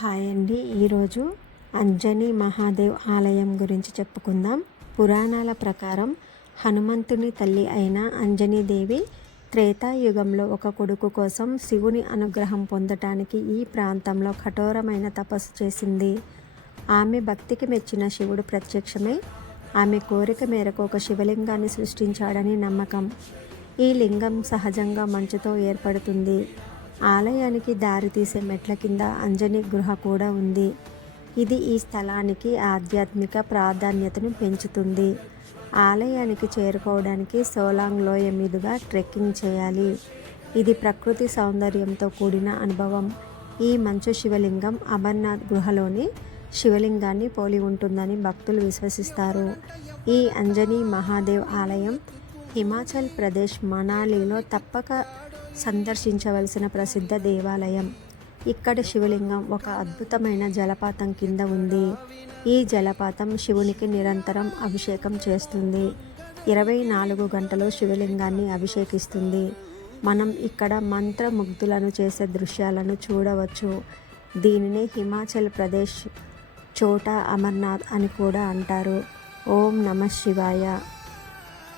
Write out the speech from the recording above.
Hi అండి. ఈరోజు అంజనీ మహాదేవ్ ఆలయం గురించి చెప్పుకుందాం. పురాణాల ప్రకారం హనుమంతుని తల్లి అయిన అంజనీదేవి త్రేతాయుగంలో ఒక కొడుకు కోసం శివుని అనుగ్రహం పొందటానికి ఈ ప్రాంతంలో కఠోరమైన తపస్సు చేసింది. ఆమె భక్తికి మెచ్చిన శివుడు ప్రత్యక్షమై ఆమె కోరిక మేరకు ఒక శివలింగాన్ని సృష్టించాడని నమ్మకం. ఈ లింగం సహజంగా మంచుతో ఏర్పడుతుంది. ఆలయానికి దారితీసే మెట్ల కింద అంజనీ గృహ కూడా ఉంది. ఇది ఈ స్థలానికి ఆధ్యాత్మిక ప్రాధాన్యతను పెంచుతుంది. ఆలయానికి చేరుకోవడానికి సోలాంగ్ లోయ మీదుగా ట్రెక్కింగ్ చేయాలి. ఇది ప్రకృతి సౌందర్యంతో కూడిన అనుభవం. ఈ మంచు శివలింగం అమర్నాథ్ గుహలోని శివలింగాన్ని పోలి ఉంటుందని భక్తులు విశ్వసిస్తారు. ఈ అంజనీ మహాదేవ్ ఆలయం హిమాచల్ ప్రదేశ్ మనాలిలో తప్పక సందర్శించవలసిన ప్రసిద్ధ దేవాలయం. ఇక్కడ శివలింగం ఒక అద్భుతమైన జలపాతం కింద ఉంది. ఈ జలపాతం శివునికి నిరంతరం అభిషేకం చేస్తుంది. 24 గంటలు శివలింగాన్ని అభిషేకిస్తుంది. మనం ఇక్కడ మంత్రముగ్ధులను చేసే దృశ్యాలను చూడవచ్చు. దీనిని హిమాచల్ ప్రదేశ్ చోటా అమర్నాథ్ అని కూడా అంటారు. ఓం నమః శివాయ.